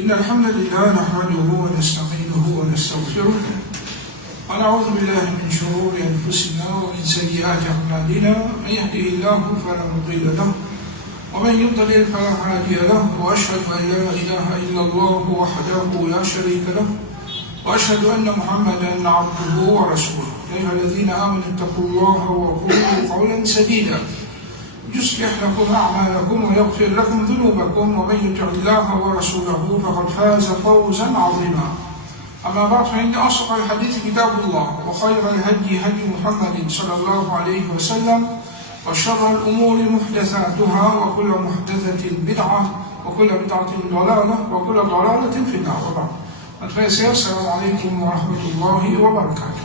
إن الحمد لله نحمده ونستعينه ونستغفره ونعوذ بالله من شرور أنفسنا ومن سيئات أعمالنا من يهده الله فلا مضل له ومن يضلل فلا هادي له وأشهد أن لا إله إلا الله وحده لا شريك له وأشهد أن محمدا عبده ورسوله يا أيها الذين آمنوا اتقوا الله وقولوا قولا سديدا يصلح لكم أعمالكم ويغفر لكم ذنوبكم ومن يطع الله ورسوله فقد فاز فوزا عظيما. أما بعد فإن أصدق الحديث كتاب الله وخير الهدي هدي محمد صلى الله عليه وسلم وشر الأمور محدثاتها وكل محدثة بدعة وكل بدعة ضلالة وكل ضلالة في النار. وبعد السلام عليكم ورحمة الله وبركاته.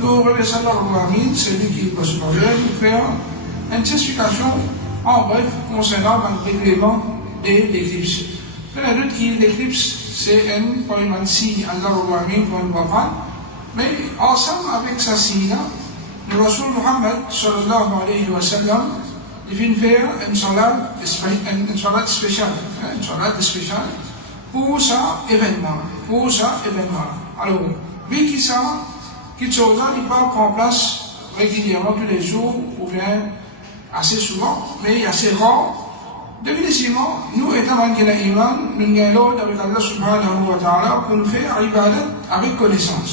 Nous remercions Allah, celui qui peut se faire une explication en bref concernant le règlement de l'éclipse. La doute qui l'éclipse, c'est un point signe Allah qu'on doit prendre, mais ensemble avec sa signe, le Rasul Muhammad sallallahu alayhi wa sallam, il vient faire une salade spéciale, pour ça événement. Alors, mais qui ça, qui chose là, il pas prend place régulièrement tous les jours ou bien assez souvent, mais assez rare. Définitivement, nous étant dans le iman, nous gagnons avec Allah subhanahu wa ta'ala pour nous faire ibadat avec connaissance.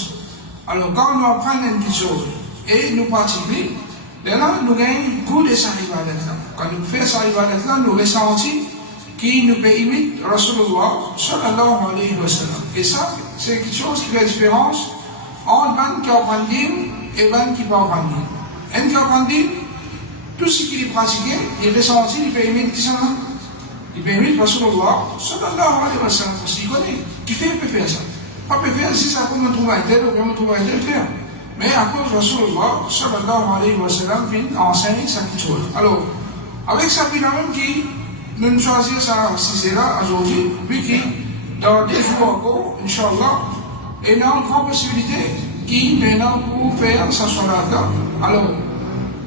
Alors quand nous apprenons une chose et nous pratiquons, là nous gagnons goût de sa ibadat là. Quand nous faisons sa ibadat là, nous ressentons qui nous peut imiter Rasulullah sallallahu alayhi wa sallam. Et ça, c'est quelque chose qui fait la différence entre un qui apprend et un qui ne peut pas apprendre. Un qui apprend tout ce qu'il est pratiqué, il est ressenti, il peut aimer qui ça? Il peut aimer Rasulullah sallallahu alayhi wa sallam, parce qu'il connaît. Qui fait, il peut faire ça. Pas peut faire si ça peut me trouver un tel ou bien me trouver un tel faire. Mais à cause de Rasulullah sallallahu alayhi wa sallam, il enseigne ça quelque chose. Alors, avec ça, puis même qui nous choisir ça, si c'est là, aujourd'hui, puis qui, dans des jours encore, Inch'Allah, il y a une grande possibilité qui, maintenant, pour faire sa salat là. Alors,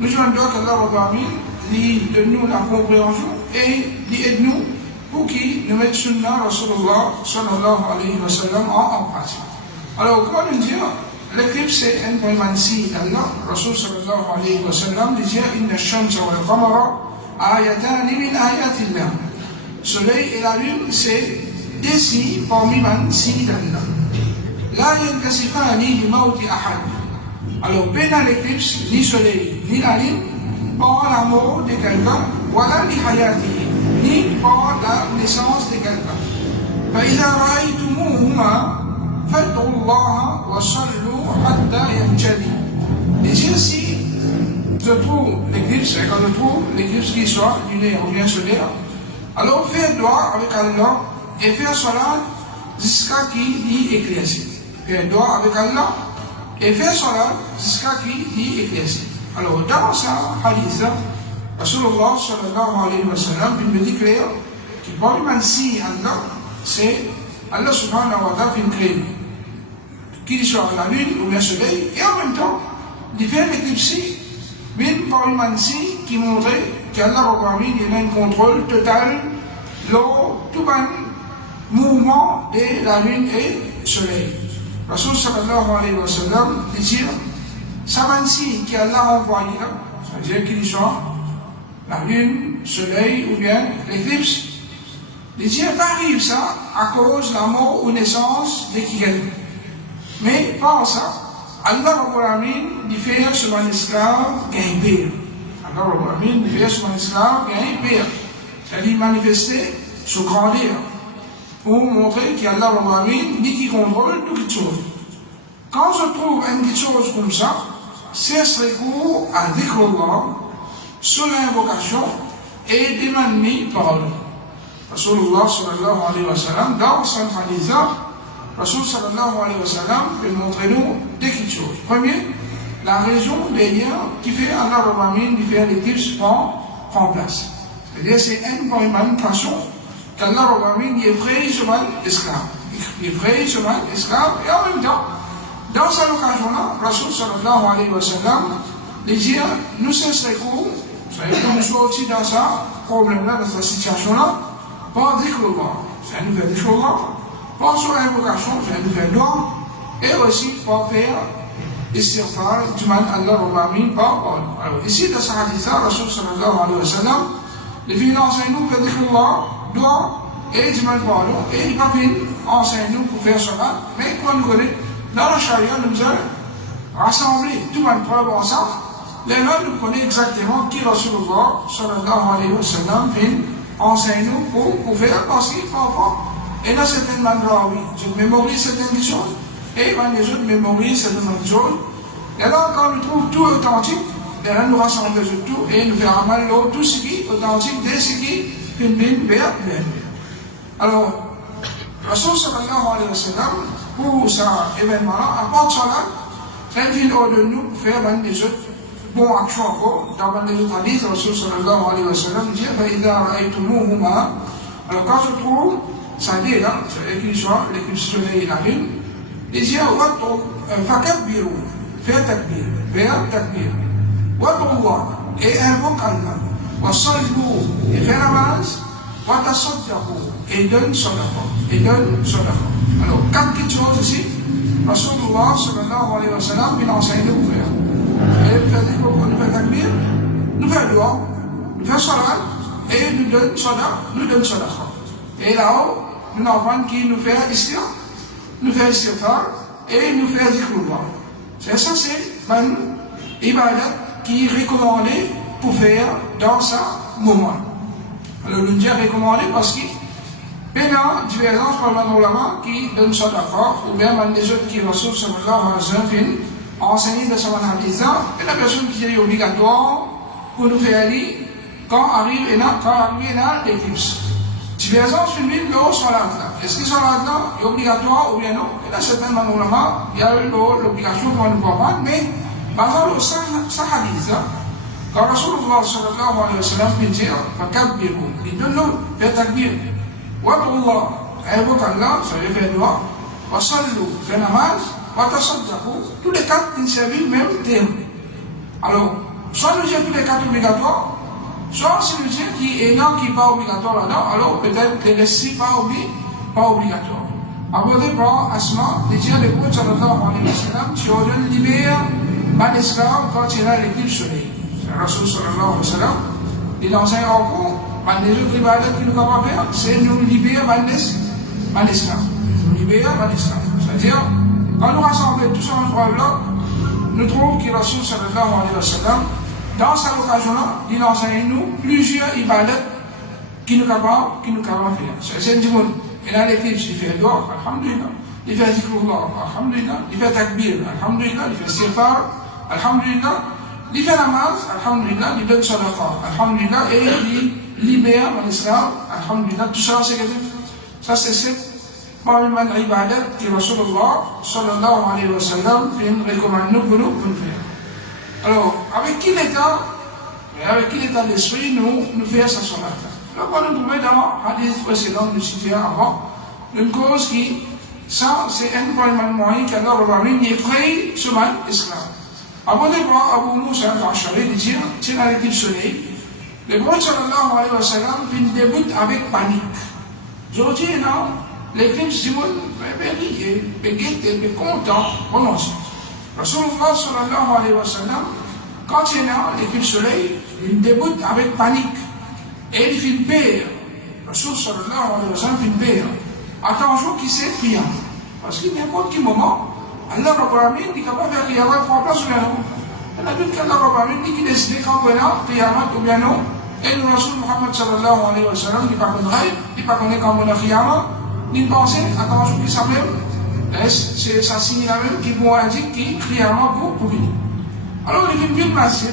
nous demandons qu'Allah de nous la compréhension et d'aide-nous pour qu'il nous mette Sunnah Rasulullah sallallahu alayhi wa sallam en pratique. Alors, comment nous dire? L'éclipse c'est un point signe d'Allah. Rasul sallallahu alayhi wa sallam dit Inna ash-shamsa wal qamara ayatan min ayatillah. Soleil et la lune, c'est des signes parmi les signes d'Allah. La yankasifani li mawti ahad. Alors, pendant l'éclipse, ni soleil, ni la lune, par la mort de quelqu'un, voilà ni hayati, ni par la naissance de quelqu'un. فإذا رأيتموهما فادعوا الله وصلوا حتى ينجلي. Et si je trouve l'éclipse, et quand je trouve l'éclipse qui soit lunaire ou bien solaire, alors faire droit avec Allah et faire salat jusqu'à qu'il y éclaircisse. Faire droit avec Allah et faire salat jusqu'à qu'il y éclaircisse. Alors, dans ce hadith, Rasulullah sallallahu alayhi wa sallam, il me dit clair, qu'il parle ainsi Allah, c'est Allah subhanahu wa ta'ala qui crée, qu'il soit la lune ou le soleil, et en même temps, il fait l'éclipse, mais il parle ainsi qui montre qu'Allah il a un contrôle total de tout le mouvement de la lune et du soleil. Rasul sallallahu alayhi wa sallam dit ça va ainsi qu'Allah a envoyé là, c'est-à-dire qu'il soit la lune, le soleil ou bien l'éclipse. Les dieux arrivent ça à cause de la mort ou naissance de quelqu'un. Mais pas ça. Allah dit faire sur un esclave un pire. Allah dit faire sur un esclave un pire. C'est-à-dire manifester son grandeur pour montrer qu'Allah dit qu'il contrôle toutes les choses. Quand je trouve une petite chose comme ça, c'est recours à dhikrullah, sur l'invocation et demander parole. Rasulullah sallallahu alayhi wa sallam, dans son hadith, Rasul sallallahu alayhi wa sallam peut montrer nous deux petites choses. Premier, la raison des liens qui fait Allah de faire l'éclipse prend place. C'est-à-dire c'est une façon qu'Allah est vrai sur l'esclave. Il est vrai sur l'esclave et en même temps, dans cette occasion-là, Rasul sallallahu alayhi wa sallam dit nous cesserons, vous savez, que nous sommes aussi dans ce problème-là, dans cette situation-là, par dhikrullah. C'est un nouvel dhikrullah. pour son invocation, nous faire doigt, et aussi pour faire istighfar, du mal Allah Rabbamin par parole. Alors ici, dans ce hadith-là, Rasul sallallahu alayhi wa sallam, les filles enseignent-nous que Allah doit et du mal parole, et les papines enseignent-nous pour faire cela, mais comme nous connaissons, dans la charia, nous avons rassemblé tout le monde preuve ensemble, les gens nous connaissent exactement qui Rasulullah sallallahu alayhi wa sallam enseigne-nous pour faire passer parfois. Et dans certaines mandats, oui, je mémorise certaines choses, et dans les autres mémorisent certaines choses. Et là, quand nous trouvons tout authentique, les gens nous rassemblent tout et nous faisons mal tout ce qui est authentique, dès ce qui est une ligne vers bien. Alors, Rasul sallallahu alayhi wa sallam, pour cet événement-là, apporte cela, c'est une ordre de nous pour faire des autres bonnes actions encore. Dans les autres hadiths, Rasul sallallahu alayhi wa sallam dit, alors quand je trouve, ça dit là, c'est l'éclipse soleil et la lune, il dit, fakabbiru, faire takbir, wad'ullah, et invoque Allah, wa sallu, et faire namaz, wa tasaddaqu, et donne sadaqa. Alors, 4 petites choses ici, Rasulullah sallallahu alayhi wa sallam, il enseigne de vous faire. Et nous faisons takbir, nous faisons dua, nous faisons salat, et nous donne sadaqa. Et là-haut, nous avons qui nous fait istighfar, et nous fait zikrullah. C'est ça, c'est une ibadat qui est recommandé pour faire dans ce moment. Alors, nous disons recommandé parce que il y a divergences par les ulama qui donnent ça d'accord, ou bien les autres qui Rasul sallallahu alayhi wa sallam enseignent dans ce hadith, et la personne qui est obligatoire pour nous faire aller quand arrive l'éclipse. Divergence féminine, le salat. Est-ce que salat est obligatoire ou bien non? Et là, certainement, il y a l'obligation pour nous comprendre, mais par exemple, ça hadith, quand Rasulullah sallallahu alayhi wa sallam peut dire, fakabbiru, il donne l'eau, fait takbir. Wad'ullah, invoque Allah, ça veut faire dua, wa sallu, fait namaz, wa tasaddaqu, tous les 4 ils servent le même terme. Alors, soit nous disons tous les 4 obligatoires, soit si nous disons qu'il est non qui n'est pas obligatoire là-dedans, alors peut-être les récits pas obligatoires. Abordé par Asma, les dire les prophètes sallallahu alayhi wa sallam, qui ordonne libérer un esclave quand il a l'éclipse soleil. C'est Rasul sallallahu alayhi wa sallam, il enseigne encore. Les autres ibadats qui nous capables de faire, c'est nous libérer un esclave. Nous libérer un esclave. C'est-à-dire, quand nous rassemblons tous ces preuves-là, nous trouvons que Rasul sallallahu alayhi wa sallam, dans cette occasion-là, il enseigne nous plusieurs ibadats qui nous capables de faire. C'est du monde. Et dans l'éclipse, il fait dua, alhamdulillah. Il fait zikrullah, alhamdulillah. Il fait takbir, alhamdulillah. Il fait istighfar, alhamdulillah. Il fait namaz, alhamdulillah. Il donne sadaqa, alhamdulillah. Et il libère un esclave, alhamdulillah. Tout ça, c'est ça, c'est parmi les ibadats que Rasulullah sallallahu alayhi wa sallam recommande nous pour nous faire. Alors, avec quel état d'esprit nous faisons ça sur la terre? Alors, quand nous trouvons dans le hadith précédent, nous citions avant, une cause qui, ça, c'est un premier moyen qu'Allah Rabbamin effraie ce mal esclave. Avant de voir Abu Moussa al-Ashari dire, c'est dans l'éclipse soleil, le prophète sallallahu alayhi wa sallam débute avec panique. Je dis, non, l'éclipse du monde, il est content, renonce. Rasulullah sallallahu alayhi wa sallam, quand il est là, l'éclipse soleil, il débute avec panique. Et il fait une paire. Rasul sallallahu alayhi wa sallam fait une paire. Attention qu'il s'est priant. Parce qu'il n'importe quel moment, Allah Rabbamin est capable de faire Qiyamah pour place ou bien non. Il a dit qu'Allah Rabbamin dit qu'il décide quand on a Qiyamah ou bien non. Et le Rasul Muhammad sallallahu alayhi wa sallam n'est pas qu'on rêve, il n'est pas qu'on est quand on a Qiyamah, ni penser, attention qu'il s'appelle. C'est ça signe la même qui vont indiquer qu'il Qiyamah pour venir. Alors il vient bien masser,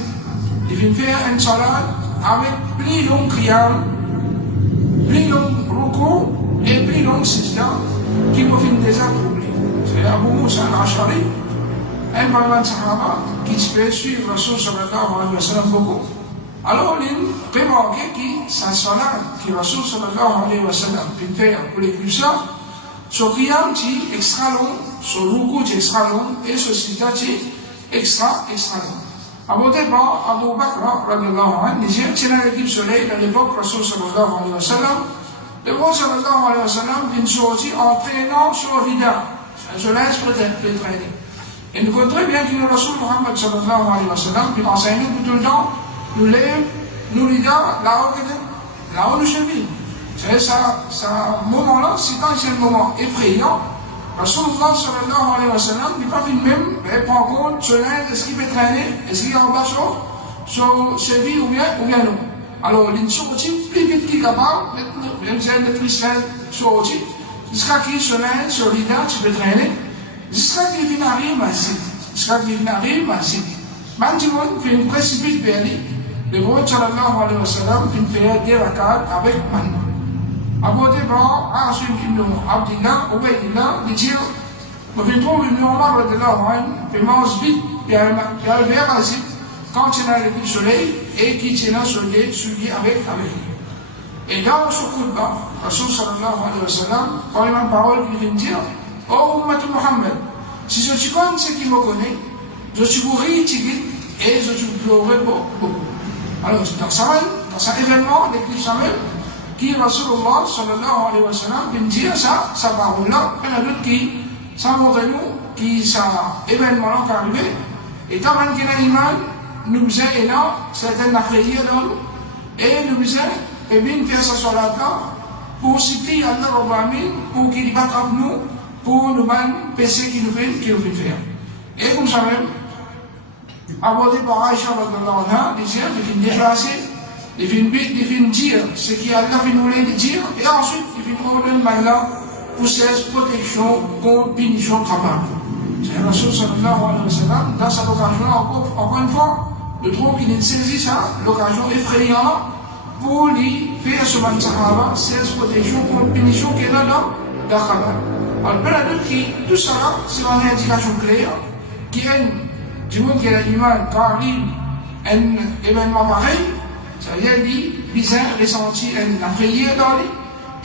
il vient faire une salade avec plus long qiyam, plus long ruku et plus long sijda qui me fait déjà troubler. C'est Abu Moussa al-Ashari, un parmi les sahaba qui se fait suivre Rasul sallallahu alayhi wa sallam beaucoup. Alors il remarque que sa salade que Rasul sallallahu alayhi wa sallam peut faire pour les plus ça, son qiyam est extra long, son ruku est extra long et son sijda est extra long. Abordé par Abu Bakr, radiallahu anhu, disait, c'est dans l'équipe soleil, à l'époque, Rasul sallallahu alayhi wa sallam, Le prophète sallallahu alayhi wa sallam vient sortir en traînant sur le rida. Je laisse peut-être le traîner. Et nous connaissons très bien que le Rasul Muhammad sallallahu alayhi wa sallam, qui enseigne nous tout le temps, nous lève, nous rida, là-haut nous cheville. C'est ça, moment-là, c'est quand c'est un moment effrayant. Rasulullah sallallahu alayhi wa sallam n'est pas venu même, mais prend compte, ce linge, est-ce qu'il peut traîner, est-ce qu'il est en bas sur cheville ou bien non. Alors, il sortit plus vite qu'il est capable, même si le Christian sortit, jusqu'à qu'il se lève sur l'idée, tu peux traîner, jusqu'à qu'il vienne arriver, Même du monde fait une précipite vers lui. Le prophète sallallahu alayhi wa sallam fait des rakats avec Manna. Abu Débord, Asim ibn Abdillah, Ubaydillah, dit dire, je trouve une Omar radiallahu anhu, puis mange vite, puis elle vient à Zip, quand il a le soleil, et qui tient sur lui avec lui. Et dans ce coup de bas, Rasul sallallahu alayhi wa sallam, par les mêmes paroles qu'il vient dire, oh Ummat Muhammad, si je suis comme ce qui me connaît, je suis bourré, et je suis pleuré beaucoup. Alors, dans cet événement, l'éclipse Samuel, qui Rasulullah sallallahu alayhi wa sallam vient dire ça parole-là, il y en a d'autres qui, ça montre nous, qui ça événement-là qui est arrivé, et tant qu'il y a l'iman, nous faisons là, certaines affaires dans nous, et nous faisons, et bien faire ça sur la table, pour citer Allah Rabbamin, pour qu'il batte avec nous, pour nous ban péché qui nous fait faire. Et comme ça même, abordé par Aïcha radhiyallahu anha, il vient déplacer, il vient dire ce qui Allah voulait dire, et ensuite il vient ordonner maintenant pour cette protection contre punition capable. C'est Rasul sallallahu alayhi wa sallam, dans cette occasion-là, encore une fois, je trouve qu'il saisit ça, l'occasion effrayante, pour lui faire ce man sahaba, cette protection contre punition qui est là dans Dakhala. Alors, ben la qui, tout ça là, c'est une indication claire, qui est du monde qui a l'iman, quand il y a un événement pareil, c'est-à-dire qu'il a ressenti une prière dans lui,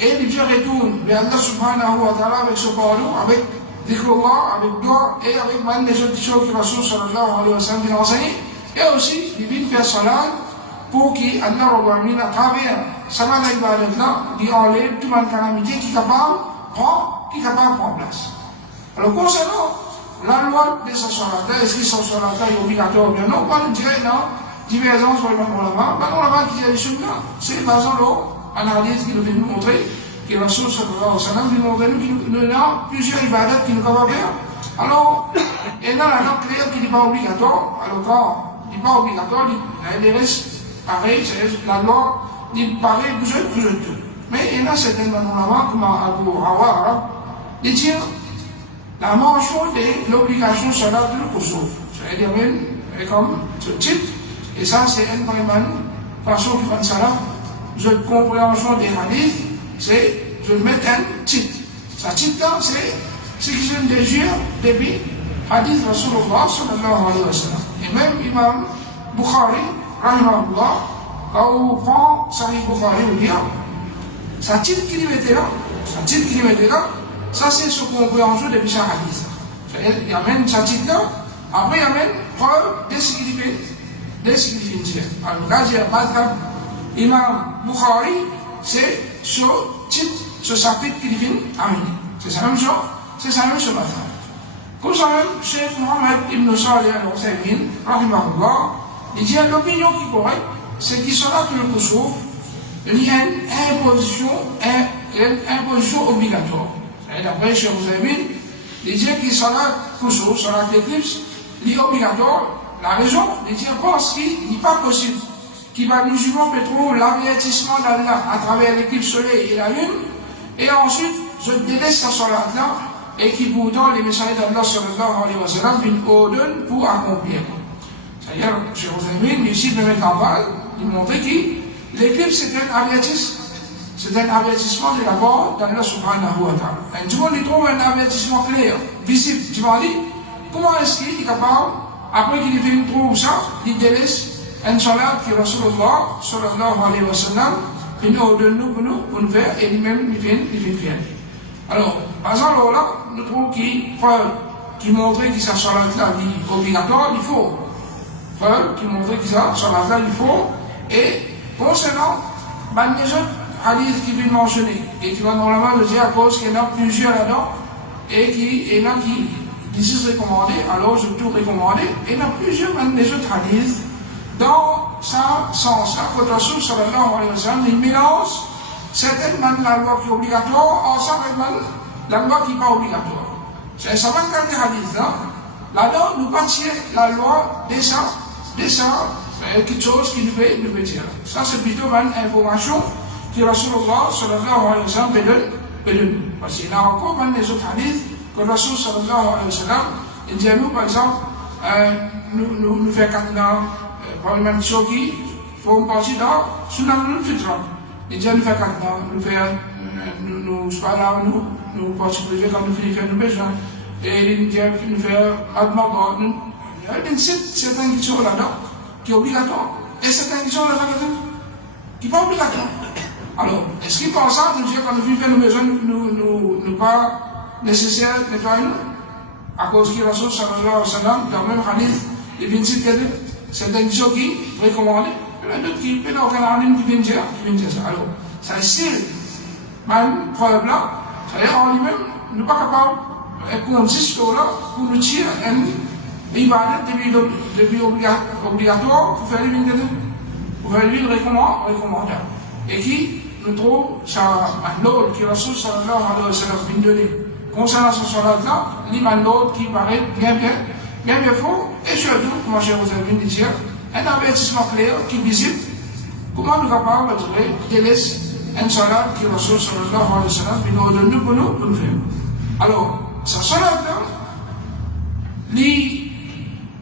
et il retourne vers Allah subhanahu wa ta'ala avec ce pardon, avec dhikrullah, avec doigt, et avec les autres choses que Rasul sallallahu alayhi wa sallam vient enseigner, et aussi, il vient faire salat, pour qu'Allah Rabbamin, à travers salat ibadat-là, il enlève toute une calamité qui est capable de prendre place. Alors, concernant la loi de sa salat, est-ce que sa salat est obligatoire ou bien non? On va le dire, non, divergence sur le même ulama. Ben, l'ulama qui dit les sunna, c'est basant l'analyse qui nous vient nous montrer, que Rasul sallallahu alayhi wa sallam nous montre qu'il y a plusieurs ibadats qui nous peuvent faire. Alors, il y a la note claire qui n'est pas obligatoire. Alors, quand il n'est pas obligatoire, il reste pareil, c'est la loi, il paraît plus tout. Mais il y en a certains ulama, comme Abu Hawa, qui disent la mention de l'obligation salat de Kosovo. C'est-à-dire même, comme ce titre, et ça c'est une vraiment façon qui fait salat, cette compréhension des hadiths, c'est de mettre un titre. Ce titre-là, c'est ce qui vient de dire depuis hadith Rasulullah sallallahu alayhi wa sallam. Et même Imam Bukhari, rahimahullah, quand on prend Sahih Bukhari, on dit, ça titre qui lui mettait là, ça c'est ce qu'on peut en jouer depuis chaque hadith. Il y a même ce titre-là, après il y a même preuve de ce qu'il fait dire. Alors, le cas, il y a Madhab Imam Bukhari, c'est ce titre, ce chapitre qu'il vient amener. C'est ça même chose Madhab. Comme ça même, Cheikh Mohammed ibn Salih al-Uthaymin, rahimahullah, il dit l'opinion qui est correcte, c'est qu'il sera que le Kosovo, il y a une imposition obligatoire. D'après Cheikh Uthaymin, il dit qu'il sera Kosovo, sera l'éclipse, il est obligatoire. La raison, il dit parce qu'il n'est pas possible qu'il va musulman peut trouver l'avertissement d'Allah à travers l'éclipse soleil et la lune, et ensuite, je délaisse sa salat-là, et qui pourtant les messagers d'Allah sallallahu alayhi wa sallam viennent ordonnent pour accomplir. C'est-à-dire, Cheikh Uthaymin, ici, me met en balle, il montre que l'éclipse c'est un avertissement de la part d'Allah subhanahu wa ta'ala. Et tout le monde y trouve un avertissement clair, visible. Tu m'as dit, comment est-ce qu'il est capable, après qu'il vient trouver ça, il délaisse un salat que Rasulullah sallallahu alayhi wa sallam vient ordonner pour nous faire, et lui-même il vient faire. Alors, par exemple, là, nous trouvons qu'il montrait que sa salat-là est obligatoire, il faut. Qui montrait que ça, salat-là, il faut. Et concernant les autres hadith qui vient mentionner, et qui va normalement le dire à cause qu'il y en a plusieurs là-dedans, et qui, y en a qui disent recommander, alors je tout recommander, et il y en a plusieurs même des autres hadiths, dans ce sens-là, que Rasul sallallahu alayhi wa sallam, il mélange certaines la loi qui est obligatoire ensemble avec la loi qui n'est pas obligatoire. C'est ça même quand des hadiths là. Là-dedans, nous partions la loi des ça, quelque chose qui nous veut dire. Ça, c'est plutôt une information que Rasulullah sallallahu alayhi wa sallam peut donner. Parce qu'il y a encore des autres hadiths que Rasul sallallahu alayhi wa sallam, il dit à nous, par exemple, nous faisons quand par exemple, ceux qui font partie dans Sunnah al-Fitra. Il dit à nous faire quand nous faisons, nous participer quand nous finissons nos besoins. Et il dit à nous faire admagor. Il y a certaines questions là-dedans qui sont obligatoires. Et certaines questions là-dedans qui ne sont pas obligatoires. Alors, est-ce qu'il pense ça, nous dire quand nous vivons nos besoins, nous pas nécessaire de nettoyer nous? À cause qu'il Rasul sallallahu alayhi wa sallam, dans le même hadith, il vient citer certaines questions qui recommandent. Il y en a d'autres qui peuvent aucun hadith qui vient dire ça. Alors, ça c'est même preuve là, c'est-à-dire en lui-même, nous ne sommes pas capables de consiste là pour nous tirer un ibadat depuis obligatoire pour faire les vignes recommandable. Et qui nous trouve ça l'autre qui Rasul sallallahu alayhi wa sallam vient donner. Concernant ce salat-là, l'autre qui paraît bien faux, et surtout, comme je vous ai dit dire, un avertissement clair qui visite comment nous sommes capables de laisser un salat qui Rasul sallallahu alayhi wa sallam vient nous donner pour nous faire. Alors, ce salat-là,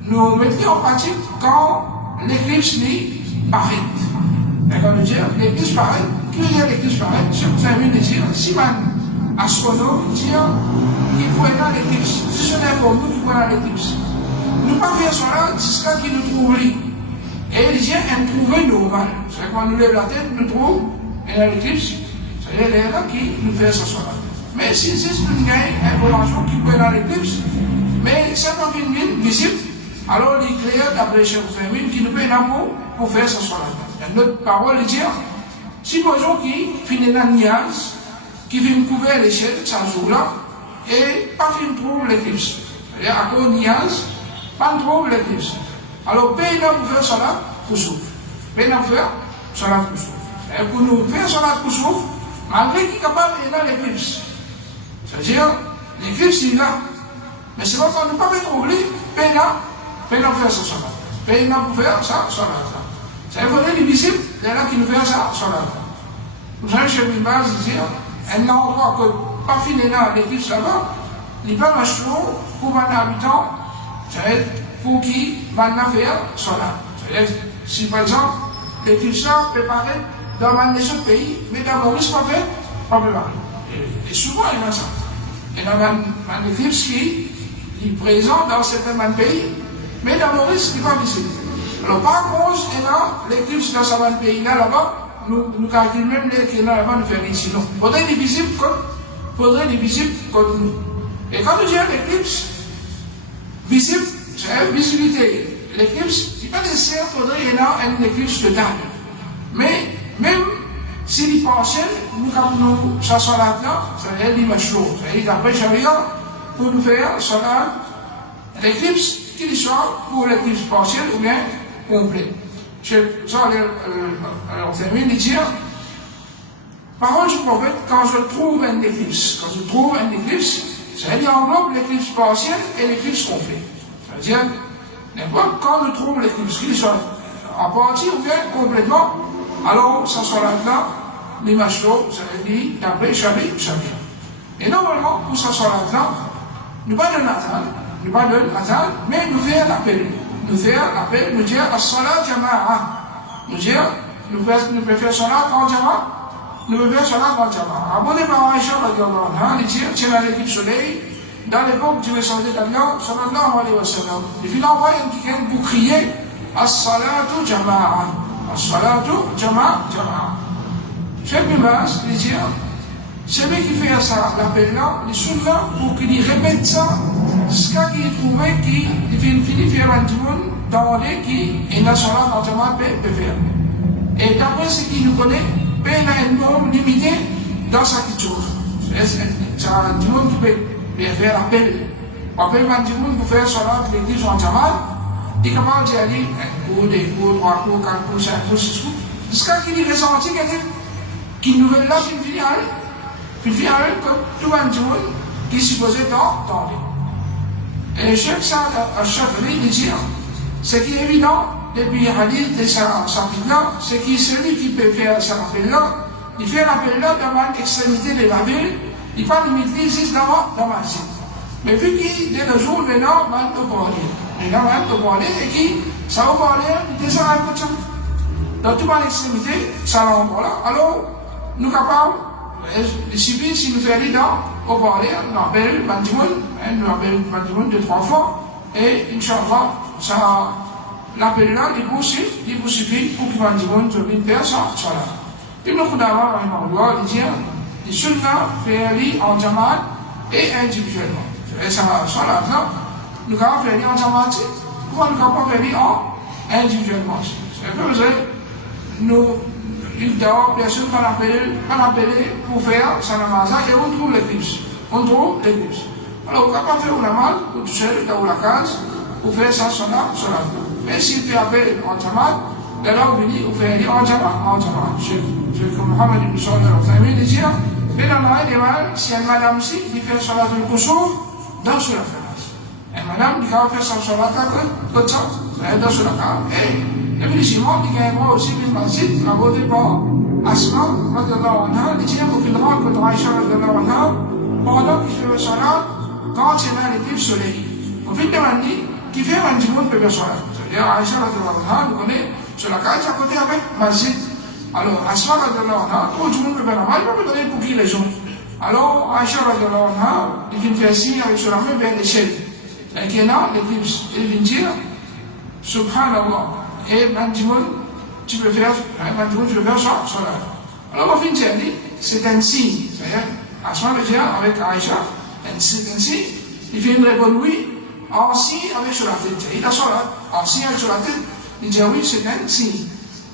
nous mettons en pratique quand l'éclipse paraît. Et quand nous disons l'éclipse paraît, qui veut dire l'éclipse paraît? Je vous invite à dire, si astronome dit qu'il pourrait dans l'éclipse, si ce n'est pour nous qui pourrait dans l'éclipse. Nous ne pas faire cela jusqu'à ce qu'il nous trouve lui. Et il dit un trouvé normal. C'est quand nous lève la tête, nous trouvons dans l'éclipse. C'est là qui nous fait ce cela. Mais si c'est une information qui pourrait dans l'éclipse, mais c'est pas une mine visible, alors il est clair d'après Cheikh Ousmane qui nous peut pour faire ce cela. Et notre parole est dire, supposons qu'il finit dans le niaz, qui vient couvrir l'échelle de ce jour-là, et pas fin trouve l'éclipse. C'est-à-dire, à cause de niaz, pas trouve l'éclipse. Alors, paye pour faire cela, pour souffle. Paye pour faire cela, pour souffle. Et pour nous faire cela, pour souffle, malgré qu'il est capable de dans l'éclipse. C'est-à-dire, l'éclipse, il est là. Mais c'est pas qu'on ne peut pas trouver, paye pour faire cela. Paye pour faire ça, cela. C'est vrai, les visibles, il y en a qui nous font ça, cela. Vous savez, chez Wilbaz, il dit, un endroit que pas fini là, l'éclipse là-bas, il peut marcher pour un habitant, c'est-à-dire pour qui va faire cela. C'est-à-dire, si par exemple, l'éclipse là peut paraître dans un des autres pays, mais dans Maurice, pas peut paraître. Et souvent, il y a ça. Et dans un éclipse qui est présent dans certains pays, mais dans Maurice, il n'est pas visible. Alors, par contre, l'éclipse dans certains pays là-bas, nous calculons même les qui sont là-bas, nous faisons ici. Non. Faudrait des visibles comme nous. Et quand nous disons l'éclipse, visible, c'est une visibilité. L'éclipse, il n'est pas nécessaire, faudrait qu'il y ait un éclipse totale. Mais, même s'il est partiel, nous, quand nous chassons là-dedans, ça veut dire l'image chose. C'est-à-dire d'après Sharia, pour nous faire cela, l'éclipse, qu'il soit pour l'éclipse partielle ou bien complet. Alors, termine de dire, parole du prophète, quand je trouve un éclipse, c'est-à-dire englobe l'éclipse partielle et l'éclipse complète. C'est-à-dire, n'importe quand nous trouvons l'éclipse, qu'il soit en partie ou bien complètement, alors ça sera là, l'image d'eau, ça veut dire, d'après Sharia. Et normalement, pour ça sera là, nous pas de Natal, mais nous faisons l'appel. Nous dire as-salat jama'a. Nous préférons salat en jama'a. Nous préférons salat en jama'a. Abonné par Aïcha, il dit, tiens l'équipe soleil, dans l'époque du messager d'Allah, sallallahu alayhi wa sallam. Et puis il envoie un week-end pour crier as-salatu jama'a. As-salatu jama'a. Cheikh Bibas, il dit, celui qui fait ça, l'appel là, il est là pour qu'il répète ça. Jusqu'à qu'il trouve qu'il finit faire un monde dans qui est national entièrement peut faire. Et d'après ce qu'il nous connaît, mais il y a un nombre limité dans chaque chose. Ça, du monde qui peut faire appel. Appel, du monde pour faire cela, l'église en Jamal, il est capable d'y aller, un cours, deux cours, trois cours, quatre cours, cinq cours, six cours, jusqu'à qu'il y ait ressenti quelqu'un qui nouvelle là, puis il finit avec, comme tout le monde qui est supposé d'entendre. Et chaque année, il dit, ce qui est évident, depuis hadith de sa là, c'est que celui qui peut faire ce rappel-là, il fait l'appel-là dans l'extrémité de la ville, il pas limiter juste dans ma ville. Mais vu qu'il, dès le jour, maintenant, il va parler. Maintenant, il va parler, et qui, ça va parler, il descend un peu de ça. Dans toute l'extrémité, ça va là. Alors, nous capables, il suffit, si nous faisons dans, au parler, nous appelons Bandimoun 2-3 fois, et Inch'Allah, ça, l'appel-là, il vous suffit pour que Bandimoun devienne faire ça, là. Puis nous, d'abord, il dit, les sunnah faire en jamaat et individuellement. Et ça, là, nous avons fait en jamaat, pourquoi nous n'avons pas fait en individuellement? C'est un peu besoin, nous, bien sûr, qu'on appelle pour faire sa namaz, et on trouve l'éclipse. Alors, on ne peut pas faire une namaz, tout seul, dans la case, pour faire ça, cela. Mais si tu appelles en jamaat, alors, on fait en jamaat. Comme Mohamed ibn Saoud al-Uthaymin dit, mais dans la si une madame ici qui fait salat al-Kusuf dans ce cas. Une madame qui va faire sa salat dans ce cas. Et le musulman qui gagne aussi une masjid, à côté par Asma, radiallahu anha, il dit, au final, que Aïcha, radiallahu anha, pendant qu'il fait salat, quand il a l'équipe soleil. Au final, on dit, qui fait un djimoun peut faire salat. C'est-à-dire, Aïcha, radiallahu anha, nous connaît, sur la case à côté avec masjid. Alors, Asma radiallahu anha, tout le monde peut faire la main, il va me donner pour qui les gens. Alors, Aïcha radiallahu anha, il vient faire signe avec sur la main vers l'échelle. Et qui est là, l'éclipse, il vient dire, Subhanallah, et Bandimoun, tu peux faire ça, cela. Alors, on vient dire, c'est un signe. C'est-à-dire, Asma veut dire avec Aïcha, c'est un signe, il vient de répondre oui, en signe avec sur la tête. Il a cela, en signe avec sur la tête, il dit oui, c'est un signe.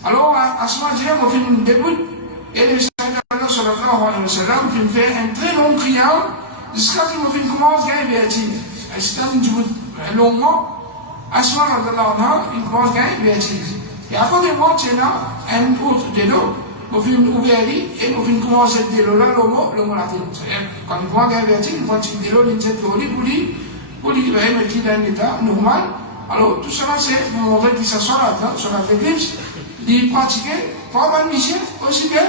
Alors, Asma dit, on fait une début, et le Seigneur sallallahu alayhi wa sallam fait un très long prière, jusqu'à ce qu'il commence à gagner Béatine. Et c'est un long mot, Asma radiallahu anha, il commence à gagner Béatine. Et à côté de moi, c'est là, un autre délo, on fait une ouverture, et on fait commencer à délo là, le mot latin. C'est-à-dire, quand il commence à gagner Béatine, il prend un délo, il dit, pour lui, il va mettre dans un état normal. Alors, tout cela, c'est pour montrer qu'il s'assoit là, sur la l'éclipse. Il pratiquait pas mal monsieur, aussi bien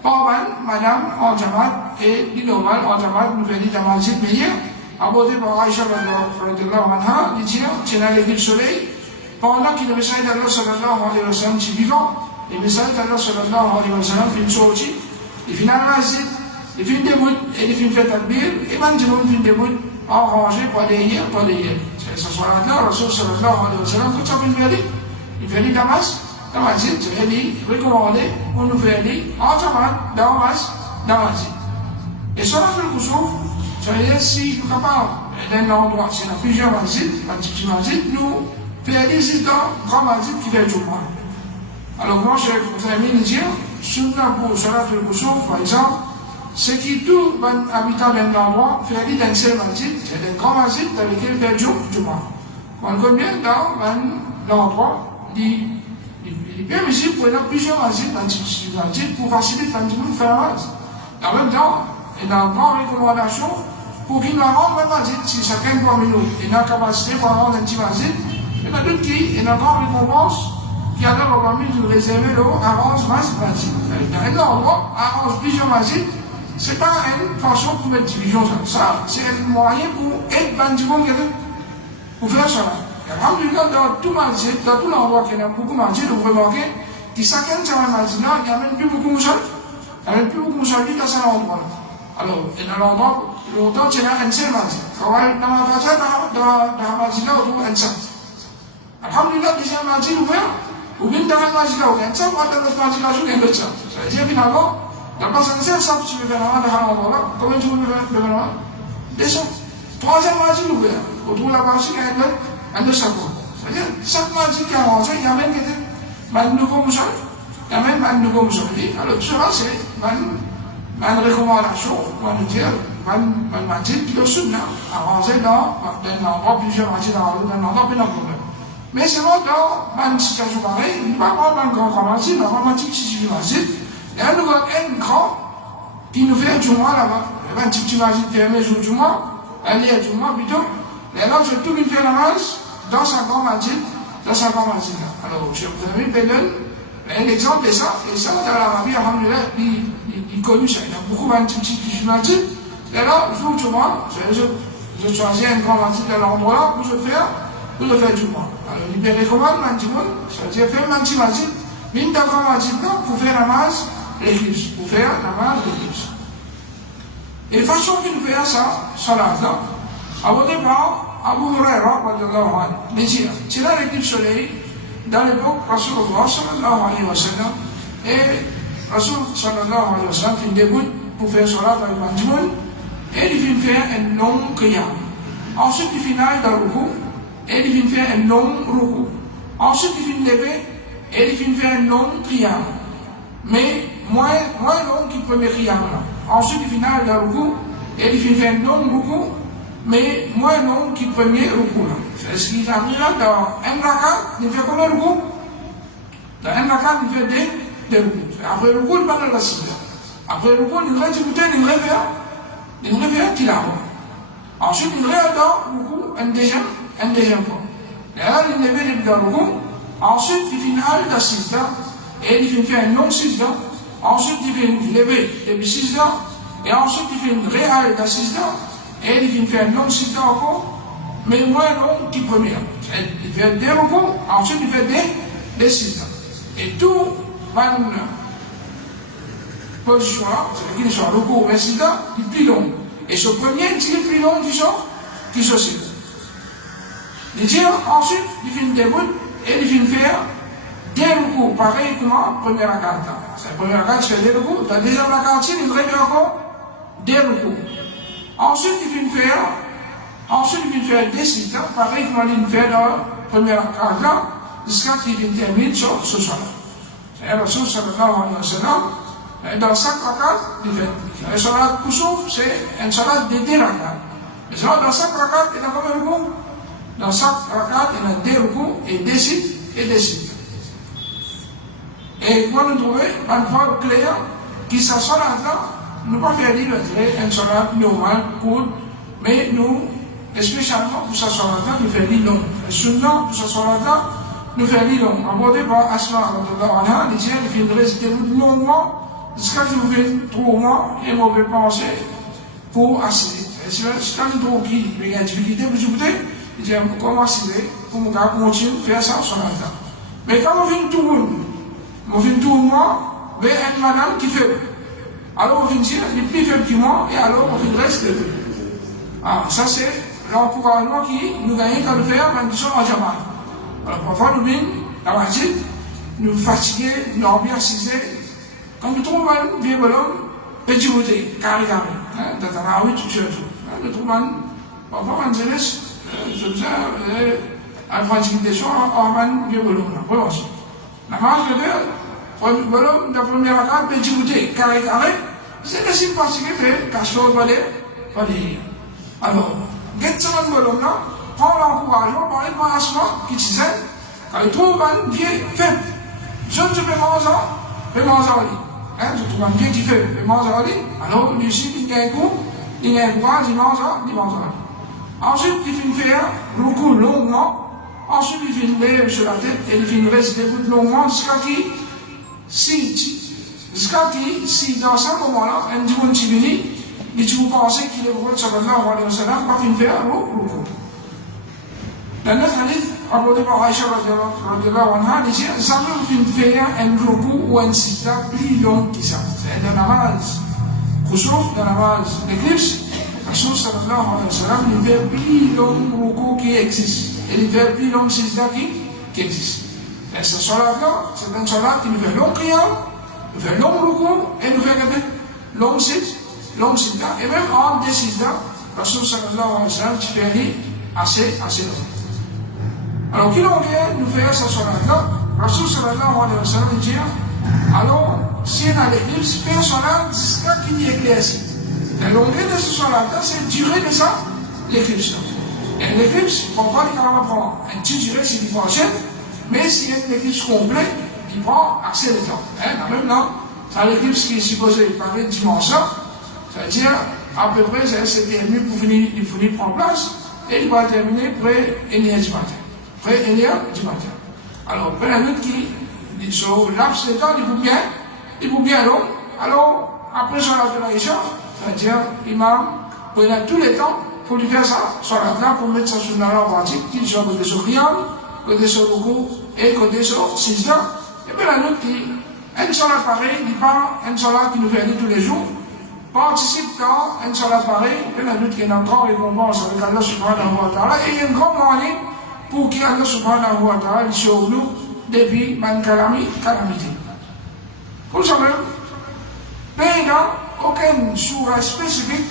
pas mal madame en jamaat et l'innormal en jamaat nous venait dans la masjid meilleur abordé par Aïcha radiallahu anha il dit c'est dans l'église soleil pendant qu'il le message d'Allah sallallahu alayhi wa sallam est vivant le message d'Allah sallallahu alayhi wa sallam fait une sortie il finit dans la masjid il fait une début et il fait takbir et maintenant il fait une début arrangé par des hier c'est ce soir là Rasul sallallahu alayhi wa sallam tout ça il fait Damas dans la masjid, c'est recommandé pour nous faire en jamaat, dans la masjid. Et cela fait le kusuf, c'est-à-dire si nous sommes capables d'un endroit, si on a plusieurs masjids, nous faisons ici dans grand masjid qui fait du mal. Alors moi, je vais vous dire, sunna pour cela fait le kusuf, par exemple, c'est que tout habitant d'un endroit fait d'un seul masjid, c'est un grand masjid dans lequel fait du mal. On connaît dans l'endroit, il est bien visible pour avoir plusieurs masjids pour faciliter le faire la masjid. En même temps, il y a une grande recommandation pour qu'il la rende le masjid, si chacun parmi nous a la capacité pour rendre un petit masjid. Il y en a d'autres qui, il y a une grande récompense qui a permis de réserver l'eau à 11 masjid. Il y a un endroit à 11 plusieurs masjids, ce n'est pas une façon pour mettre division. Ça, c'est un moyen pour être bandimon pour faire cela. Alhamdulillah, dans tout masjid, dans tout l'endroit qu'il y a beaucoup de masjid, vous remarquez que chacun de ces masjids-là, il n'y a même plus beaucoup de musulmans. Il n'y a même plus beaucoup de musulmans dans cet endroit. Alors, dans l'endroit, longtemps, il y a un seul masjid. Quand on est dans la façade, dans la masjid-là, on trouve un seul. Alhamdulillah, deuxième masjid ouvert, ou bien dans la masjid-là, on a un seul, ou dans notre masjid-là, on a un autre seul. C'est-à-dire, finalement, dans le passé, ça, tu peux faire dans l'endroit-là, comment tu peux faire là? Déjà, troisième masjid ouvert, on trouve la masjid, il y a un autre. C'est-à-dire, chaque masjid qui a rangé, il y a même un nouveau musulman. il y a même un nouveau aujourd'hui. Alors, cela, c'est une recommandation, on va dire, une matière qui est soutenue, avancée dans l'endroit, plusieurs matières dans l'endroit, pas de problème. Mais c'est vrai, dans une situation pareille, il n'y a pas vraiment un grand matière, mais une matière qui suffit matière. Il y a un grand qui nous fait du moins là-bas. Il y a un petit matière qui est maison du mois, elle est du mois plutôt. Et là, je tout une fait la masse dans sa grande matière, Alors, je vous avais Belen, un exemple est ça, et ça, dans l'Arabie, il connu ça. Il y a beaucoup de petits qui sont matière. Et là, jour du mois, je choisis un grand matière de l'endroit où je fais du mois. Alors, il me recommande je fais un petit matière, mais une grand matière pour faire la masse, l'éclipse. Et la façon qu'il fait ça, là, au départ, Abu Huraira, il dit, c'est là l'éclipse soleil, dans l'époque, Rasulullah sallallahu alayhi wa sallam, et Rasul sallallahu alayhi wa sallam, il débute pour faire salat avec Manjimoun, et il vient faire un long qiyam. Ensuite, il finit dans le ruku, et il vient faire un long ruku. Ensuite, il vient lever, et il vient faire un long qiyam. Mais moins long que le premier qiyam. Ensuite, il finit dans le ruku, et il vient faire un long ruku, mais moins long que le premier ruku. C'est ce qu'il a mis là dans un rakat, il fait combien de ruku? Dans un rakat, il fait des ruku. Après le ruku, il parle de la sida. Après le ruku, il reste écouter, il revient qu'il a. Ensuite, il revient dans le ruku, un deuxième fois. Et là, il lève dans le ruku. Ensuite, il finit dans la sida. Et il fait un long sida. Ensuite, il fait lever depuis sida. Et ensuite, il fait une réelle dans sida. Et il fait un long sida encore. Mais moins long que le premier. Il fait des ruku. Ensuite, il fait des sida. Et tout, position là, c'est-à-dire qu'il soit ruku ou un sida, il est plus long. Et ce premier, il est plus long qui se sida. Il dit ensuite, il fait une déboute et il fait faire des ruku, pareil comme la première rakat. C'est la première rakat, il fait des ruku. Dans la deuxième rakat, il fait encore des ruku. Ensuite, il fait faire des sida, pareil comme il fait dans la première rakat, jusqu'à ce qu'il termine sur ce soir. C'est la Rasul sallallahu alayhi wa sallam. Dans chaque rakat, il fait. Le salat kusuf, c'est un salat de 10 rakats. Mais dans chaque rakat, il y a combien de ruku? Dans chaque rakat, il y a des ruku et des sites. Et quand nous trouvons un point clair qui sa salat là, nous ne pas faire dire un salat normal, court, mais nous, spécialement pour sa salat là, nous faisons long. Et souvent, pour sa salat là, nous faisons long. Abordé par Asma, il dit, il faut rester longuement. Jusqu'à ce que vous faites 3 mois et mauvais pensée pour assister. Et si quand vous trouvez qu'il y a une difficulté, vous écoutez, il dit, comment assister pour nous continuer à faire ça sur la table. Mais quand vous faites tout le mois, vous avez une madame qui fait. Alors vous finissez, il est plus faible que moi, et alors on fait le reste de tout. Alors ça c'est l'encouragement qui nous gagne quand nous faisons une mission en Jamaïque. Alors parfois nous venons dans la gîte, nous fatiguer, nous bien assister. Quand nous trouvons un vieux bonhomme, petit bouteille, carré, dans la rue, tout. Nous trouvons parfois un jeunesse, je faisais un francisation en un vieux bonhomme. La marche de verre, bonhomme, la première rakat, petit bouteille, carré, c'est laissé fatiguer, mais cache-toi, pas dire. Alors, get ça un bonhomme là, prends l'encouragement, par exemple, à Asma, qui disait, quand il trouve un vieux faible, je ne sais pas manger en lit. Je trouve un pied qui fait, il mange en lit. Alors, lui aussi, il y a un coup, il mange en lit. Ensuite, il fait faire ruku longuement. Ensuite, il fait lever sur la tête et il fait rester longuement jusqu'à si dans ce moment-là, un dimanche qui vient, vous pensez qu'il est prophète sallallahu alayhi wa sallam, pas fin faire ruku. Dans notre hadith, abordé par Aïcha radiallahu anha, il dit, ça veut faire un ruku ou un sida plus long que ça. C'est dans la base. Khusuf, dans la base d'éclipse, Rasul sallallahu alayhi wa sallam, il fait plus long ruku qui existe. Et il fait plus long sida qui existe. Et ce salat-là, c'est un salat qui nous fait long qiyam, nous fait long ruku, et nous fait long sida. Et même en des sida, Rasul sallallahu alayhi wa sallam, tu fais aller assez long. Alors, qu'il en vient nous faire ce salat-là, Rasul sallallahu alayhi wa sallam dit, Alors, si on a l'éclipse, personne n'a qui dit éclairci. La longueur de ce soir-là, c'est la durée de ça, l'éclipse. Et l'éclipse, parfois, il va prendre une petite durée s'il prend cher, mais s'il y a une éclipse complète, il prend assez de temps. Même là, c'est l'éclipse qui est supposée par les dimensions, c'est-à-dire, à peu près, c'est terminé pour finir prendre place, et il va terminer près 1h du matin. Près 1h du matin. Alors, pour la nuit qui, sur laps de temps, il faut bien long. Alors, après son adoration, c'est-à-dire, l'imam prenait tout le temps pour lui faire ça, sur la table, pour mettre ça sur la langue pratique, qu'il soit côté sur Riyam, côté sur Ruku, et côté sur Sijda. Et puis la nuit qui, un seul appareil, il part, un seul qui nous fait aller tous les jours, participe dans un seul appareil, et la nuit qui est en grande récompense avec Allah subhanahu wa ta'ala, et il y a une grande moyen pour qu'Allah subhanahu wa ta'ala sur nous depuis ma calamité. Pour ça même, mais il n'y a aucune sourate spécifique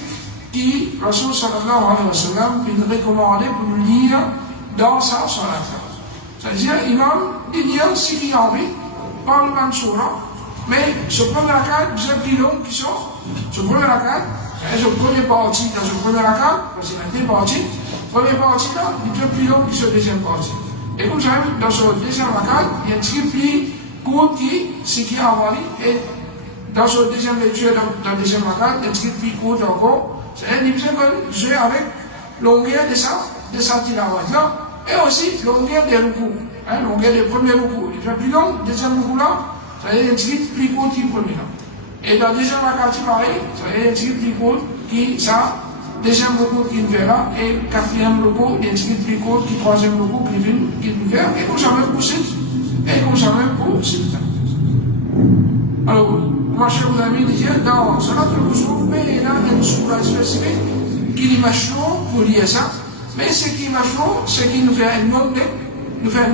qui, Rasul sallallahu alayhi wa sallam, nous recommandait pour nous lire dans sa salat. C'est-à-dire, l'imam, il dit ce qu'il a envie, par le même surah, mais ce premier rakat, c'est plus long qui sort. Ce premier rakat, c'est le premier parti dans ce premier rakat, parce qu'il y a deux parties. Première partie là, il est plus long que ce deuxième partie. Et comme ça, dans ce deuxième rakat, il y a un truc plus court ce qui a avancé, et dans ce deuxième lecture, dans le deuxième rakat, il y a un truc plus court encore. C'est-à-dire que jouer avec longueur de sa tilawat là, et aussi longueur des recours. Longueur des premiers recours. Il est plus long, deuxième recours là, c'est-à-dire un truc plus court que le premier là. Et dans le deuxième rakat, pareil, c'est-à-dire un truc plus court qui ça. Deuxième recours qui fait là, et quatrième recours, et plus court, qui troisième recours qui fait, et comme ça même pour six, et comme ça même pour six. Alors, moi, chers amis, dans Salat al-Kusuf, mais il y a une sourate spécifique qui est machou pour lire ça, mais ce qui est machou, c'est qu'il nous fait un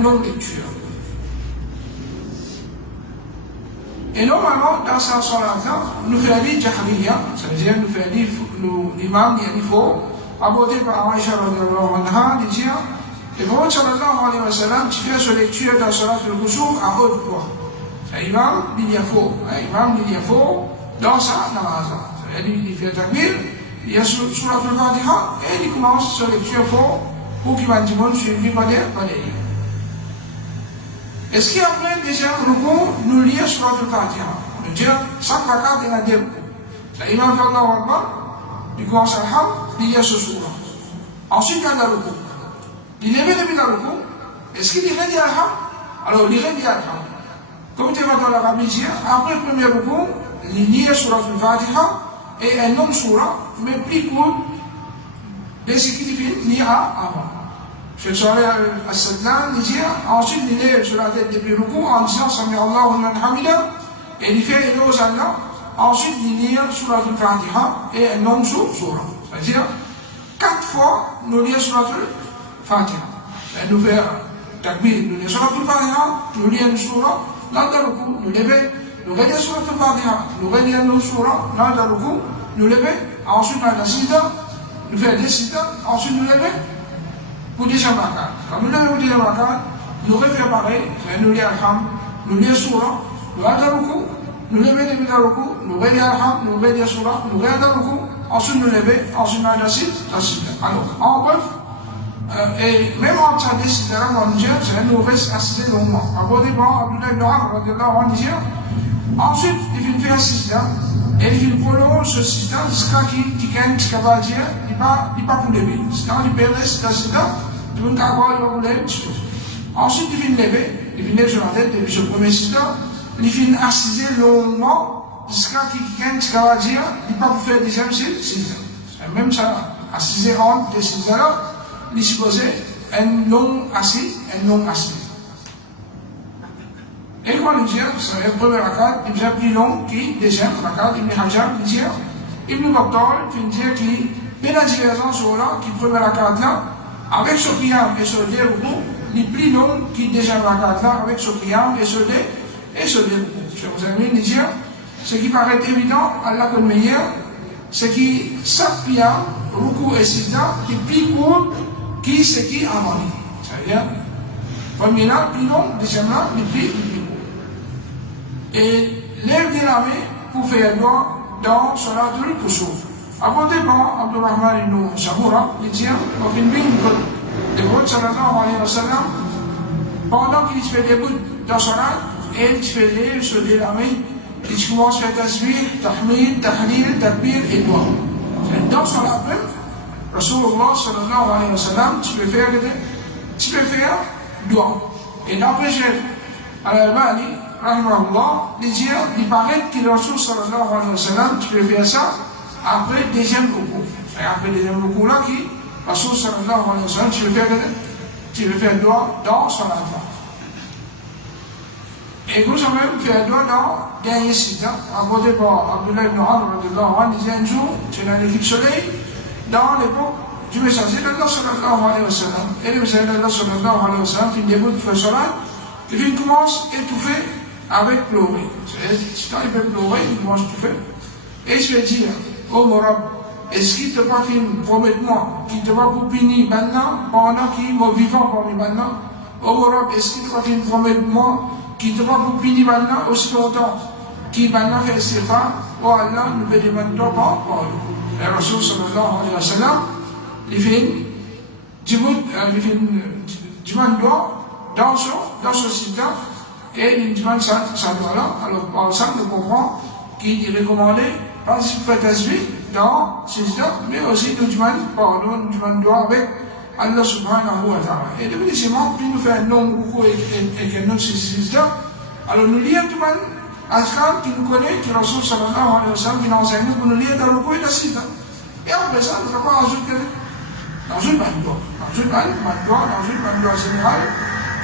longue lecture. Et normalement, dans sa salat-là, nous faisons des jahriya, c'est-à-dire nous faisons l'imam, il faut aborder par Aïcha radiallahu anha, de dire, le prophète sallallahu alayhi wa sallam, tu fais sa lecture dans salat al-Kusuf à haute voix. L'imam, il y a faux dans sa namaz. C'est-à-dire, il fait takbir, il y a surat al-Fatiha, et il commence sa lecture faux pour qu'il va dire, suivi par les Est-ce qu'après le deuxième recours, nous lisons sur le Fatiha? Nous disons, chaque rakat, il y a deux recours. L'imam fait Allahu Akbar, il commence à l'ham, il y a ce surah. Ensuite, il y a le recours. Il est depuis le recours. Est-ce qu'il irait dire l'ham? Alors, il irait dire l'ham. Comme tu vas dans l'Arabie, après le premier recours, il lit sur le Fatiha et un nom surah, mais plus court de ce qu'il dit avant. Je suis allé à Sadlan, il dit, ensuite il est sur la tête depuis le coup en disant Sami Allahu liman hamida, et il fait une ose Allah, ensuite il lit sur la Fatiha et un nom surah. C'est-à-dire, 4 fois nous lisons sur la Fatiha. Et nous faisons takbir, nous lisons sur la Fatiha, nous lisons surah, dans le coup, nous lisons sur la Fatiha, nous lisons surah, dans le coup, nous lisons, ensuite on a la sida, nous faisons des sida, ensuite nous lisons. Pour deuxième rakat. Quand nous levons le deuxième rakat, nous refaisons pareil, nous lisons Alham, nous lisons Surah, nous regardons le coup, nous levons les Midaruku, nous lisons Alham, nous lisons Surah, nous regardons le coup, ensuite nous levons, ensuite nous lisons Alors, en bref, et même en train de décider, nous restons assistés longuement. Après, Abdullah ibn Omar, ensuite, il fait un système, et il prolonge ce système jusqu'à qu'il gagne ce qu'il va dire, il ne va pas pour lever. C'est-à-dire, il perd ce système, il va pour lever. Ensuite, il vient lever sur la tête depuis ce premier système, il vient assiser longuement jusqu'à qu'il gagne ce qu'il va dire, il ne va pas pour faire le deuxième système. Et même ça, assiser entre les systèmes-là, il est supposé un long assis, un long assis. Et quand il dit, c'est le premier rakat, il est plus long que le deuxième rakat, Ibn Hajar, il dit, Ibn Battal, il dit qu'il y a une différence sur là, qui le premier rakat là, avec ce qiyam et ce déroulé, il est plus long que le deuxième rakat là, avec ce qiyam et ce déroulé. Je vous ai dit, ce qui paraît évident, Allah comme meilleur, c'est que chaque qiyam, ruku et sijda, est plus court que ce qui a avancé. C'est-à-dire, premier là, plus long, deuxième là, il est plus court. Et lève la main pour faire droit dans Salatul Kusuf. Après, Abdurrahman ibn Shamoura, il dit, on fait une ligne que le prophète sallallahu alayhi wa sallam, pendant qu'il fait des bouts dans Salat, et il fait lève, se lève la main, il commence à faire tasbih, tahmid, tahlil, takbir et doigt. Dans Salat même, Rasulullah sallallahu alayhi wa sallam, tu peux faire doigt. Et d'après Cheikh Al-Albani, rahimahullah, il paraît que le Rasul sallallahu alayhi wa sallam, tu peux faire ça après le deuxième recours. Et après le deuxième recours là, qui, Rasul sallallahu alayhi wa sallam, tu peux faire doigt dans Salat. Et vous savez même faire doigt dans le dernier site. Abordé par Abdullah ibn Amr, il disait un jour, tu es dans l'équipe soleil, dans l'époque du messager d'Allah sallallahu alayhi wa sallam. Et le messager d'Allah sallallahu alayhi wa sallam, il débute de faire salat, il commence à étouffer avec pleurer. Quand il peut pleurer, il commence à étouffer. Et il se fait dire, oh mon Rab, est-ce qu'il te va faire promettre-moi, qu'il te va pour punir maintenant, pendant qu'il est vivant parmi maintenant? Oh mon Rab, est-ce qu'il te va faire promettre-moi, qu'il te va pour punir maintenant aussi longtemps, qu'il maintenant fait ses pas, oh Allah, nous peut demander pas par lui. Le Rasul sallallahu alayhi wa sallam, il fait demande doigt dans ce site-là, et il demande ça doigt-là. Alors, par ça, nous comprenons qu'il est recommandé, pas de faire tasbih dans ce site-là, mais aussi nous demande pardon, nous demande doigt avec Allah subhanahu wa ta'ala. Et depuis ces mois, puis nous faisons un nom beaucoup et que nous ce site-là, alors nous lions tout le monde. Askan qui nous connaît, qui Rasul sallallahu alayhi wa sallam, qui nous enseigne pour nous lire dans le coin de la cité. Et après ça, nous ne pouvons pas ajouter dans une bandoi. Dans une bandoi générale,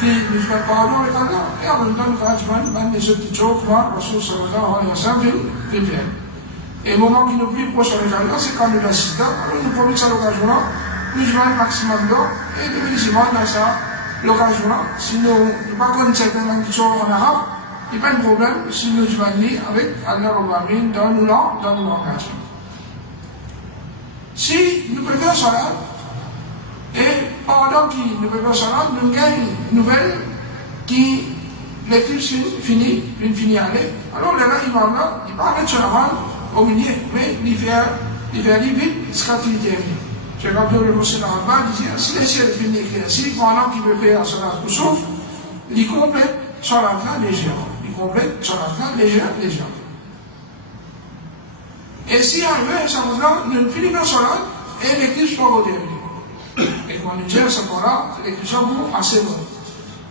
qui nous fait pardon avec Allah. Et en même temps, nous avons une bande de ce petit jour, moi, Rasul sallallahu alayhi wa sallam, fait bien. Et le moment qui nous plus proche avec Allah, c'est quand nous la cité. Alors nous prenons ça l'occasion-là, nous jouons un maximum d'or, et nous finissons dans ça l'occasion-là. Si nous ne pas connaissons certaines choses en arabe, il n'y a pas de problème si nous jouons avec Allah Rabbamin dans nos langages. Si nous pouvons faire salat, et pendant que nous pouvons faire salat, nous gagnons une nouvelle qui l'éclipse finit aller. Alors là, l'imam là, il parle de salat au milieu, mais il fait vite, ce qu'il termine. J'ai rappelé le Moussin Arabah, il dit, si les ciels finissent écrire, si pendant qu'il veut faire salat pour sauf, il complète salat là légèrement. Complète sur la fin, légère. Et si arrivé à ce moment-là, nous finissons sur la et l'éclipse va terminer. Et quand nous disons ce point-là, l'éclipse va assez bon.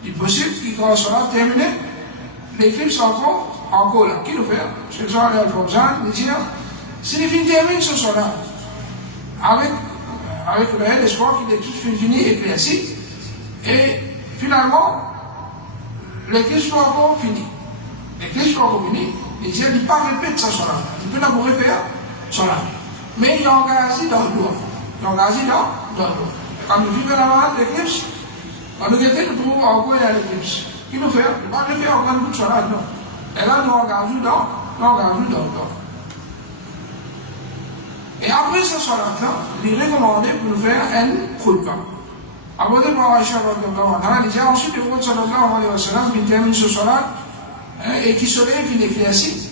Il est possible qu'il commence sur la terminer, l'éclipse encore là. Qui nous fait? C'est ça, Al-Fawzan, il dit, si les filles terminent ce soir-là, avec le réel espoir que l'éclipse finit éclairci, et finalement, l'éclipse va encore finir. L'église soit communie, il dit, il ne pas répéter ça sur la. Il peut d'abord faire sur la. Mais il engage dans le doigt. Quand nous vivons dans l'éclipse, quand nous guettons, nous pouvons encore dans l'éclipse. Qui nous fait? Il ne pas le faire en sur la, non. Et là, nous engageons dans le doigt. Et après ce soir-là, il est recommandé pour nous faire un khutbah. Abordé par Aïcha, il dit, ensuite, le prophète sallallahu alayhi wa sallam, il termine ce soir-là, et qui se lève, il éclaircit.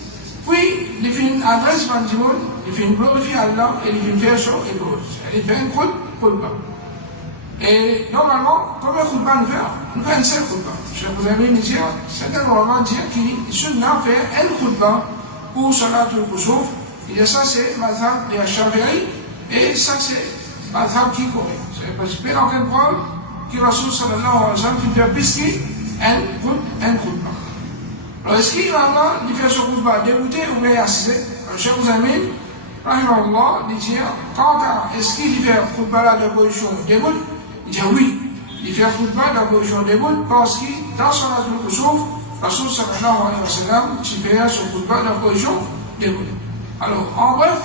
Puis, il fait une adresse mandimoun, il fait une glorifie Allah, et il fait une version et l'autre. Il fait un khutbah. Et normalement, comme un khutbah nous fait un seul khutbah. Je vous avais dit, c'est normalement dire qu'il se fait un khutbah pour Salatul Kusuf. Et ça, c'est Mazhab de Shafi'i, et ça, c'est Mazhab qui correct. C'est parce que dans quel preuve que Rasul sallallahu alayhi wa sallam fait pisquer un khutbah. Alors, est-ce qu'il va là, il fait ce khutbah débuté ou bien assisté? Cheikh Ouzamin, rahimahullah, il dit, quant à est-ce qu'il fait un khutbah là de position début? Il dit oui, il fait un khutbah de position début parce que dans son Salatul Kusuf, Rasul sallallahu alayhi wa sallam, il fait ce khutbah de position début. Alors, en bref,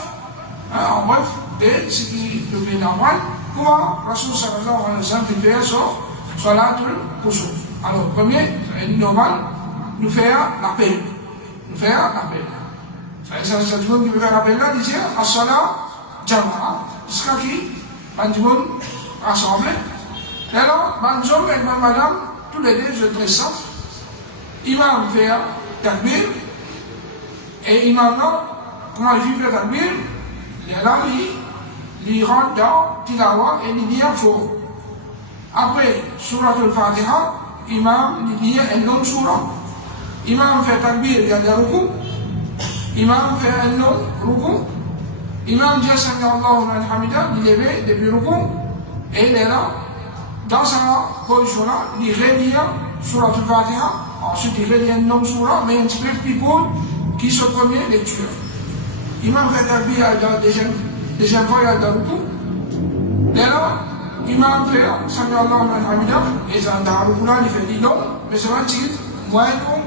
de ce qui devient normal, comment Rasul sallallahu alayhi wa sallam fait ce Salatul Kusuf? Alors, premier, c'est normal, nous faire l'appel. C'est tout le monde qui peut faire l'appel là, il dit, As-Salat Jama'a, jusqu'à qui, tout le monde rassemblé. Et alors, Banjom et madame, tous les deux, je dresse ça. Imam fait takbir, Et imam là, comment il fait le takbir, là, il rentre dans Tilawa et il dit un faux. Après, Surat al-Fatiha, imam il dit un nom surah. Imam fait takbir, il y a des ruku. Imam fait un nom, ruku. Imam dit Sami Allahu liman hamida, il lève depuis ruku. Et il est là, dans sa position là, il relit Surat al-Fatiha. Ensuite, il relit un nom surah, mais un petit peu plus court qui se première lecture. Imam fait takbir, il y a deuxième fois, il y a des ruku. Et là, imam fait Sami Allahu liman hamida, et dans le ruku là, il fait dit non, mais c'est un titre moins long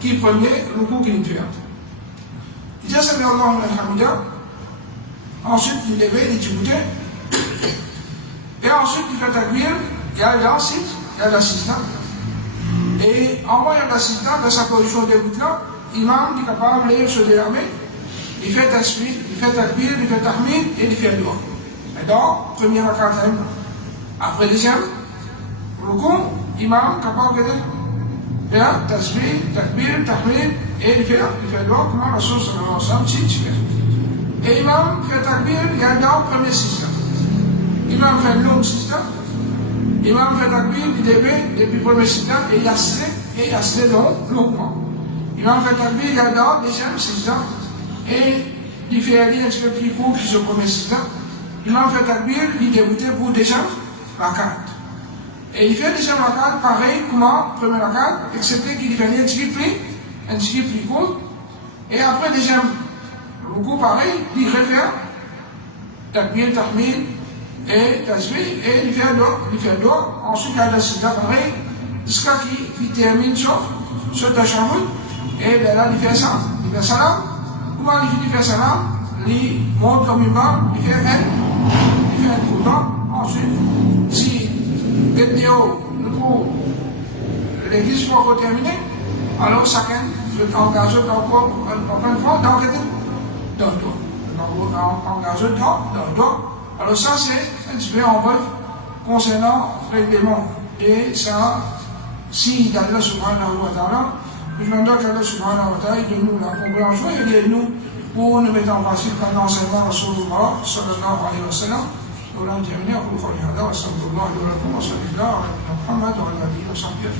qui prenait ruku qu'il fait. Il dit Sami Allahu liman hamida. Ensuite, il lève, il dit et ensuite, il fait takbir, il y a l'assistant. Et en voyant l'assistant, dans sa position de début là, l'imam est capable de se déarmer, il fait tasbih, il fait takbir, il fait tahmid et il fait dua. Et donc, premier rakat, après deuxième, ruku, l'imam est capable de faire tasbih, takbir, tahmid et il fait dua, comme Rasul sallallahu alayhi wa sallam dit. Et l'imam fait takbir, il y a dans le premier système. L'imam fait un long système. L'imam fait takbir, il lève depuis le premier système et il accélère longuement. L'imam fait takbir, il y a dans le deuxième système et il fait un petit peu plus court que le premier système. L'imam fait takbir, il débute pour le deuxième rakat. Et il fait le deuxième rakat pareil comme le premier rakat, excepté qu'il fait un petit peu plus court. Et après le deuxième ruku pareil, il refait takbir, tahmid et tasbih et il fait dua. Ensuite, il y a le sida pareil, jusqu'à qu'il termine ce tashahhud. Et là, il fait ça, il fait salam. Comment il fait salam? Il monte comme imam, il fait un coup d'an. Ensuite, si vidéo, l'église soit terminée, alors chacun se engage encore une fois dans le alors ça c'est un petit peu en bref concernant le règlement. Et ça, si Allah subhanahu wa ta'ala, je demande qu'Allah subhanahu wa ta'ala de nous la compréhension et de nous pour nous mettre en pratique un enseignement Rasulullah sallallahu alayhi wa sallam. Nous l'avons terminé à vous, wa sallallahu alayhi wa sallam, wa sallallahu alayhi wa sallam, wa sallallahu alayhi wa sallam,